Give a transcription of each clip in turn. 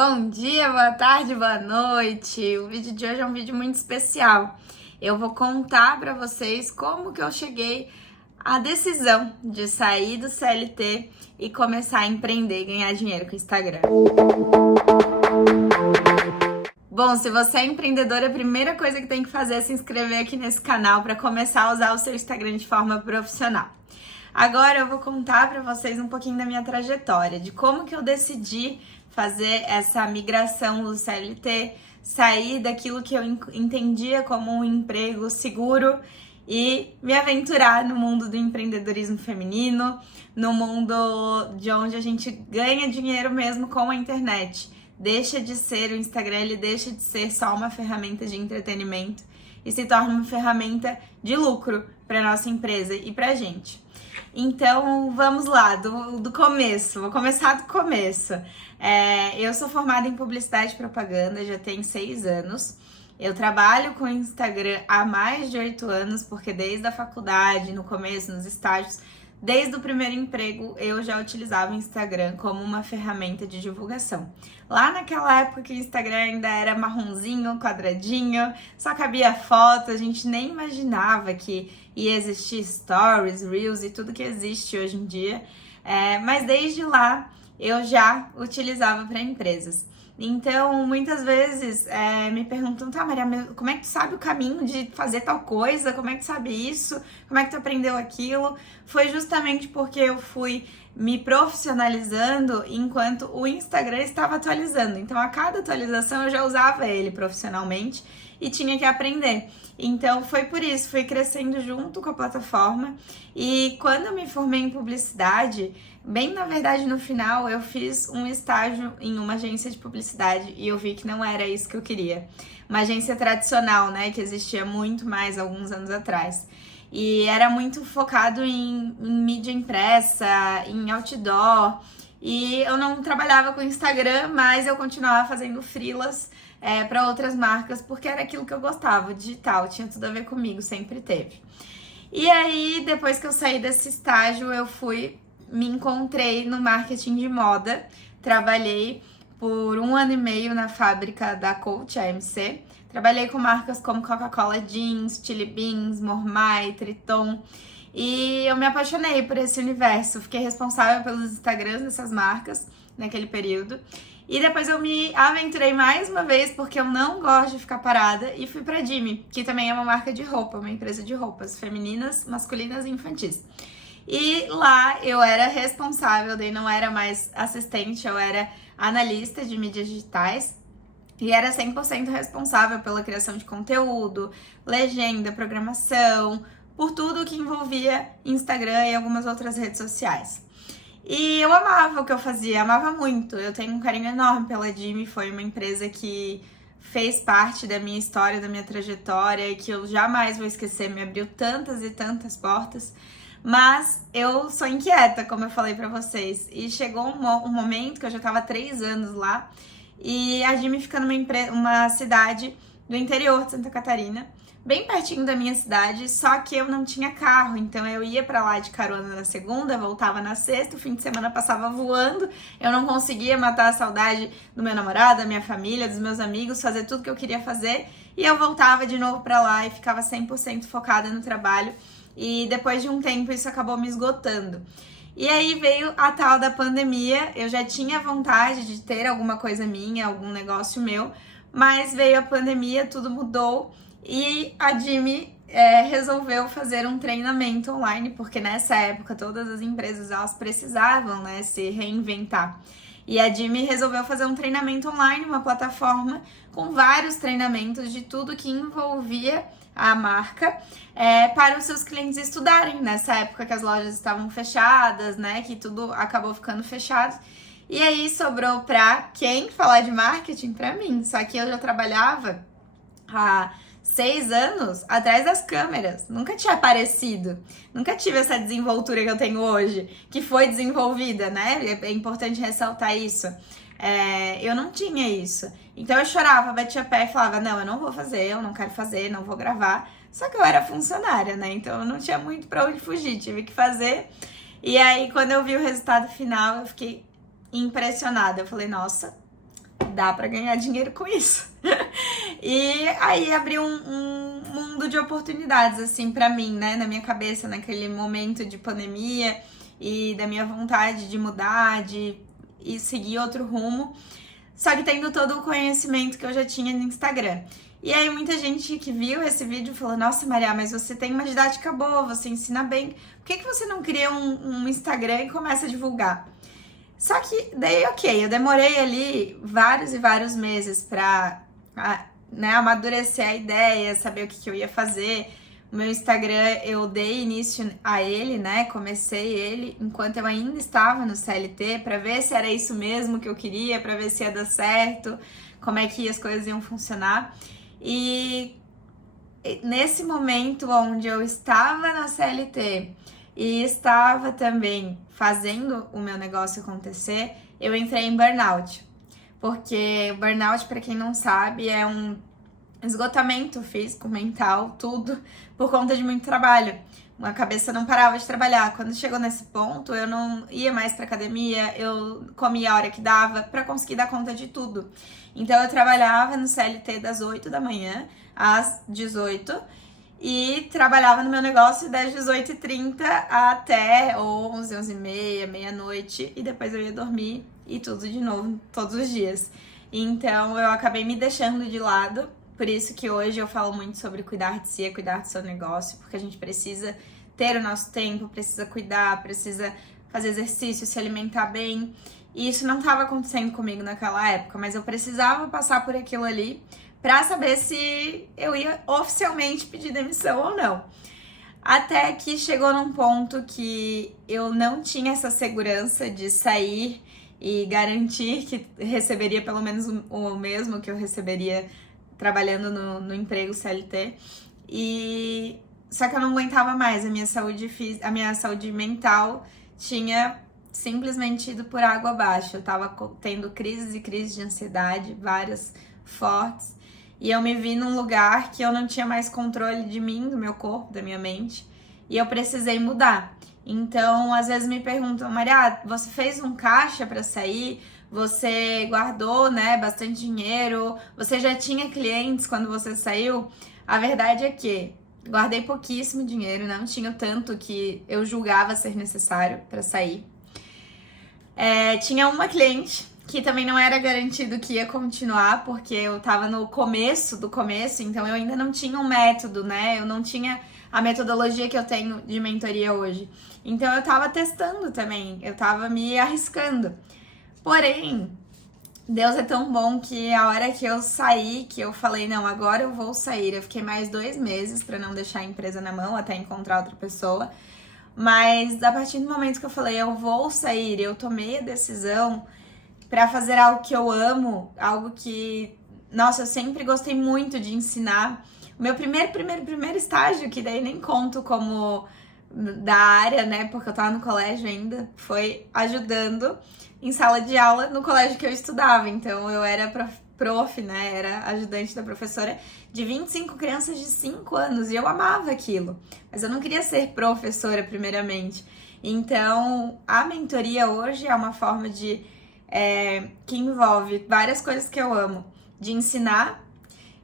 Bom dia, boa tarde, boa noite. O vídeo de hoje é um vídeo muito especial. Eu vou contar para vocês como que eu cheguei à decisão de sair do CLT e começar a empreender e ganhar dinheiro com o Instagram. Bom, se você é empreendedora, a primeira coisa que tem que fazer é se inscrever aqui nesse canal para começar a usar o seu Instagram de forma profissional. Agora eu vou contar para vocês um pouquinho da minha trajetória, de como que eu decidi fazer essa migração do CLT, sair daquilo que eu entendia como um emprego seguro e me aventurar no mundo do empreendedorismo feminino, no mundo de onde a gente ganha dinheiro mesmo com a internet. Deixa de ser o Instagram, ele deixa de ser só uma ferramenta de entretenimento e se torna uma ferramenta de lucro para nossa empresa e para a gente. Então, vamos lá, do começo. Vou começar do começo. Eu sou formada em publicidade e propaganda, já tenho 6 anos. Eu trabalho com o Instagram há mais de 8 anos, porque desde a faculdade, no começo, nos estágios, desde o primeiro emprego, eu já utilizava o Instagram como uma ferramenta de divulgação. Lá naquela época que o Instagram ainda era marronzinho, quadradinho, só cabia foto, a gente nem imaginava que ia existir stories, reels e tudo que existe hoje em dia. Mas desde lá eu já utilizava para empresas. Então, muitas vezes me perguntam, tá, Maria, como é que tu sabe o caminho de fazer tal coisa? Como é que tu sabe isso? Como é que tu aprendeu aquilo? Foi justamente porque eu fui me profissionalizando enquanto o Instagram estava atualizando. Então, a cada atualização eu já usava ele profissionalmente e tinha que aprender. Então, foi por isso, fui crescendo junto com a plataforma. E quando eu me formei em publicidade, bem na verdade no final, eu fiz um estágio em uma agência de publicidade e eu vi que não era isso que eu queria. Uma agência tradicional, né, que existia muito mais alguns anos atrás. E era muito focado em mídia impressa, em outdoor. E eu não trabalhava com Instagram, mas eu continuava fazendo freelas para outras marcas, porque era aquilo que eu gostava, digital, tinha tudo a ver comigo, sempre teve. E aí, depois que eu saí desse estágio, me encontrei no marketing de moda, trabalhei por 1 ano e meio na fábrica da Coach, AMC, trabalhei com marcas como Coca-Cola Jeans, Chili Beans, Mormai, Triton, e eu me apaixonei por esse universo, fiquei responsável pelos Instagrams dessas marcas naquele período. E depois eu me aventurei mais uma vez, porque eu não gosto de ficar parada, e fui pra Jimmy, que também é uma marca de roupa, uma empresa de roupas femininas, masculinas e infantis. E lá eu era responsável, daí não era mais assistente, eu era analista de mídias digitais e era 100% responsável pela criação de conteúdo, legenda, programação, por tudo que envolvia Instagram e algumas outras redes sociais. E eu amava o que eu fazia, amava muito. Eu tenho um carinho enorme pela Jimmy, foi uma empresa que fez parte da minha história, da minha trajetória e que eu jamais vou esquecer, me abriu tantas e tantas portas. Mas eu sou inquieta, como eu falei pra vocês. E chegou um momento que eu já tava 3 anos lá e a Jimmy fica uma cidade do interior de Santa Catarina, bem pertinho da minha cidade, só que eu não tinha carro, então eu ia pra lá de carona na segunda, voltava na sexta, o fim de semana passava voando, eu não conseguia matar a saudade do meu namorado, da minha família, dos meus amigos, fazer tudo que eu queria fazer, e eu voltava de novo pra lá e ficava 100% focada no trabalho, e depois de um tempo isso acabou me esgotando. E aí veio a tal da pandemia, eu já tinha vontade de ter alguma coisa minha, algum negócio meu, mas veio a pandemia, tudo mudou, e a Jimmy resolveu fazer um treinamento online, porque nessa época todas as empresas elas precisavam, né, se reinventar. E a Jimmy resolveu fazer um treinamento online, uma plataforma com vários treinamentos de tudo que envolvia a marca para os seus clientes estudarem, nessa época que as lojas estavam fechadas, né, que tudo acabou ficando fechado. E aí sobrou para quem falar de marketing? Para mim, só que eu já trabalhava há 6 anos atrás das câmeras, nunca tinha aparecido, nunca tive essa desenvoltura que eu tenho hoje, que foi desenvolvida, né? É importante ressaltar isso. Eu não tinha isso. Então eu chorava, batia pé e falava, não, eu não vou fazer, eu não quero fazer, não vou gravar. Só que eu era funcionária, né? Então eu não tinha muito pra onde fugir, tive que fazer. E aí, quando eu vi o resultado final, eu fiquei impressionada. Eu falei, nossa, dá para ganhar dinheiro com isso. E aí abriu um mundo de oportunidades, assim, para mim, né? Na minha cabeça, naquele momento de pandemia e da minha vontade de mudar, de ir seguir outro rumo. Só que tendo todo o conhecimento que eu já tinha no Instagram. E aí muita gente que viu esse vídeo falou, nossa, Maria, mas você tem uma didática boa, você ensina bem. Por que você não cria um Instagram e começa a divulgar? Só que daí, ok, eu demorei ali vários e vários meses pra amadurecer a ideia, saber o que eu ia fazer. O meu Instagram, eu dei início a ele, né? Comecei ele enquanto eu ainda estava no CLT, para ver se era isso mesmo que eu queria, para ver se ia dar certo, como é que as coisas iam funcionar. E nesse momento onde eu estava na CLT e estava também fazendo o meu negócio acontecer, eu entrei em burnout. Porque burnout, para quem não sabe, é um esgotamento físico, mental, tudo, por conta de muito trabalho. A cabeça não parava de trabalhar. Quando chegou nesse ponto, eu não ia mais pra academia, eu comia a hora que dava pra conseguir dar conta de tudo. Então eu trabalhava no CLT das 8 da manhã às 18 e trabalhava no meu negócio das 18h30 até 11, 11h30, meia-noite, e depois eu ia dormir e tudo de novo, todos os dias. Então eu acabei me deixando de lado. Por isso que hoje eu falo muito sobre cuidar de si, cuidar do seu negócio, porque a gente precisa ter o nosso tempo, precisa cuidar, precisa fazer exercício, se alimentar bem. E isso não estava acontecendo comigo naquela época, mas eu precisava passar por aquilo ali para saber se eu ia oficialmente pedir demissão ou não. Até que chegou num ponto que eu não tinha essa segurança de sair e garantir que receberia pelo menos o mesmo que eu receberia trabalhando no emprego CLT, e só que eu não aguentava mais, a minha saúde mental tinha simplesmente ido por água abaixo. Eu tava tendo crises e crises de ansiedade, várias fortes, e eu me vi num lugar que eu não tinha mais controle de mim, do meu corpo, da minha mente, e eu precisei mudar. Então, às vezes me perguntam, Maria, você fez um caixa para sair? Você guardou, né, bastante dinheiro? Você já tinha clientes quando você saiu? A verdade é que guardei pouquíssimo dinheiro, não tinha o tanto que eu julgava ser necessário para sair. Tinha uma cliente que também não era garantido que ia continuar, porque eu tava no começo do começo, então eu ainda não tinha um método, né? Eu não tinha a metodologia que eu tenho de mentoria hoje. Então eu tava testando também, eu tava me arriscando. Porém, Deus é tão bom que a hora que eu saí, que eu falei, não, agora eu vou sair. Eu fiquei mais 2 meses para não deixar a empresa na mão até encontrar outra pessoa. Mas a partir do momento que eu falei, eu vou sair, eu tomei a decisão para fazer algo que eu amo, algo que, nossa, eu sempre gostei muito de ensinar. O meu primeiro estágio, que daí nem conto como da área, né, porque eu tava no colégio ainda, foi ajudando em sala de aula no colégio que eu estudava. Então eu era prof, né, era ajudante da professora de 25 crianças de 5 anos, e eu amava aquilo, mas eu não queria ser professora primeiramente. Então a mentoria hoje é uma forma de que envolve várias coisas que eu amo, de ensinar,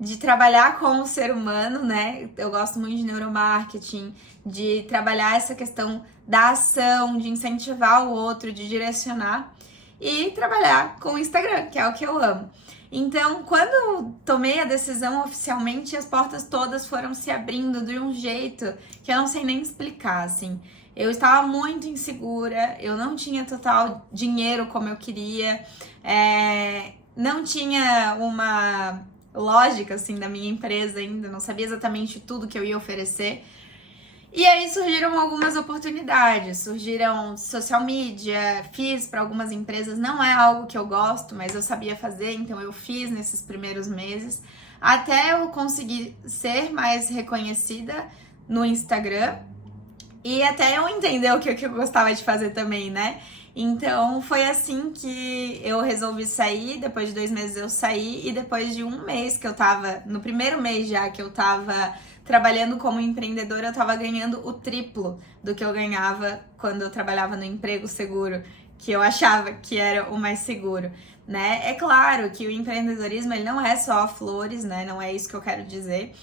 de trabalhar com o ser humano, né? Eu gosto muito de neuromarketing, de trabalhar essa questão da ação, de incentivar o outro, de direcionar, e trabalhar com o Instagram, que é o que eu amo. Então, quando eu tomei a decisão oficialmente, as portas todas foram se abrindo de um jeito que eu não sei nem explicar, assim. Eu estava muito insegura, eu não tinha total dinheiro como eu queria, não tinha uma lógica, assim, da minha empresa ainda, não sabia exatamente tudo que eu ia oferecer. E aí surgiram algumas oportunidades, surgiram social media, fiz para algumas empresas, não é algo que eu gosto, mas eu sabia fazer, então eu fiz nesses primeiros meses, até eu conseguir ser mais reconhecida no Instagram e até eu entender o que eu gostava de fazer também, né? Então foi assim que eu resolvi sair. Depois de 2 meses eu saí, e depois de 1 mês que eu tava, no primeiro mês já que eu tava trabalhando como empreendedora, eu tava ganhando o triplo do que eu ganhava quando eu trabalhava no emprego seguro. que eu achava que era o mais seguro, né? É claro que o empreendedorismo ele não é só flores, né? Não é isso que eu quero dizer.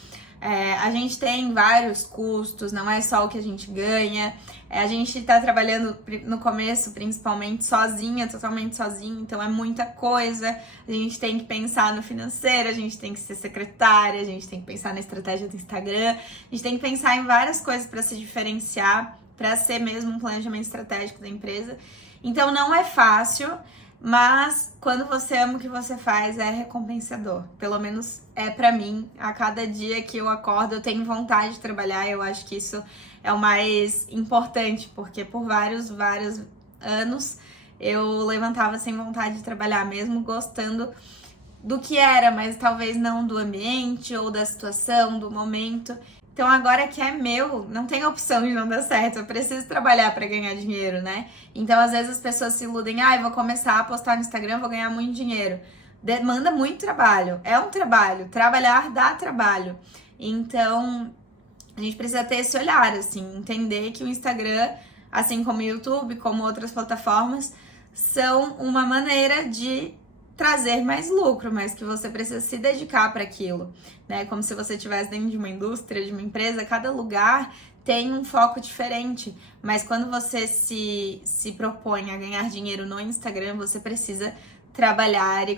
A gente tem vários custos, não é só o que a gente ganha. A gente tá trabalhando no começo, principalmente, sozinha, totalmente sozinha, então é muita coisa. A gente tem que pensar no financeiro, a gente tem que ser secretária, a gente tem que pensar na estratégia do Instagram, a gente tem que pensar em várias coisas para se diferenciar, para ser mesmo um planejamento estratégico da empresa. Então não é fácil, mas quando você ama o que você faz, é recompensador. Pelo menos é pra mim. A cada dia que eu acordo, eu tenho vontade de trabalhar. Eu acho que isso é o mais importante, porque por vários anos eu levantava sem vontade de trabalhar, mesmo gostando do que era, mas talvez não do ambiente ou da situação, do momento. Então agora que é meu, não tem opção de não dar certo. Eu preciso trabalhar para ganhar dinheiro, né? Então às vezes as pessoas se iludem, eu vou começar a postar no Instagram, vou ganhar muito dinheiro. Demanda muito trabalho. É um trabalho. Trabalhar dá trabalho. Então a gente precisa ter esse olhar, assim, entender que o Instagram, assim como o YouTube, como outras plataformas, são uma maneira de trazer mais lucro, mas que você precisa se dedicar para aquilo, né? Como se você estivesse dentro de uma indústria, de uma empresa, cada lugar tem um foco diferente, mas quando você se propõe a ganhar dinheiro no Instagram, você precisa trabalhar e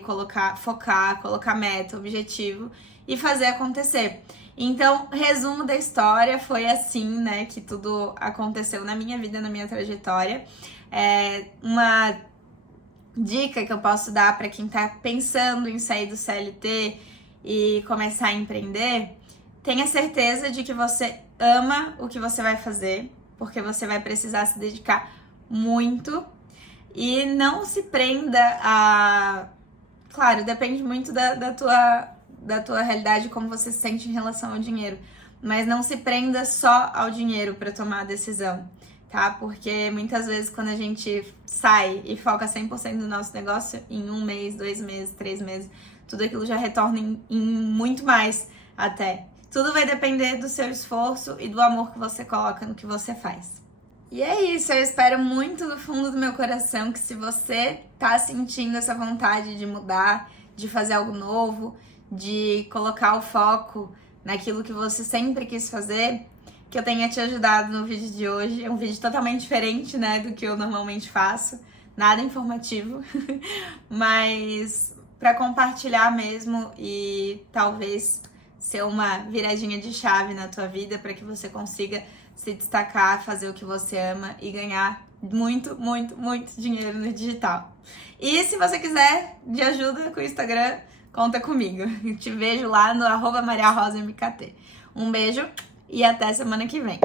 focar, colocar meta, objetivo e fazer acontecer. Então, resumo da história, foi assim, né, que tudo aconteceu na minha vida, na minha trajetória. Uma dica que eu posso dar para quem tá pensando em sair do CLT e começar a empreender, tenha certeza de que você ama o que você vai fazer, porque você vai precisar se dedicar muito e não se prenda a... Claro, depende muito da tua realidade, como você se sente em relação ao dinheiro, mas não se prenda só ao dinheiro para tomar a decisão, tá? Porque muitas vezes quando a gente sai e foca 100% no nosso negócio, em 1 mês, 2 meses, 3 meses, tudo aquilo já retorna em muito mais até. Tudo vai depender do seu esforço e do amor que você coloca no que você faz. E é isso, eu espero muito do fundo do meu coração que se você tá sentindo essa vontade de mudar, de fazer algo novo, de colocar o foco naquilo que você sempre quis fazer, que eu tenha te ajudado no vídeo de hoje. É um vídeo totalmente diferente, né, do que eu normalmente faço, nada informativo, mas para compartilhar mesmo e talvez ser uma viradinha de chave na tua vida para que você consiga se destacar, fazer o que você ama e ganhar muito, muito, muito dinheiro no digital. E se você quiser de ajuda com o Instagram, conta comigo. Eu te vejo lá no @mariarrosamkt. Um beijo e até semana que vem.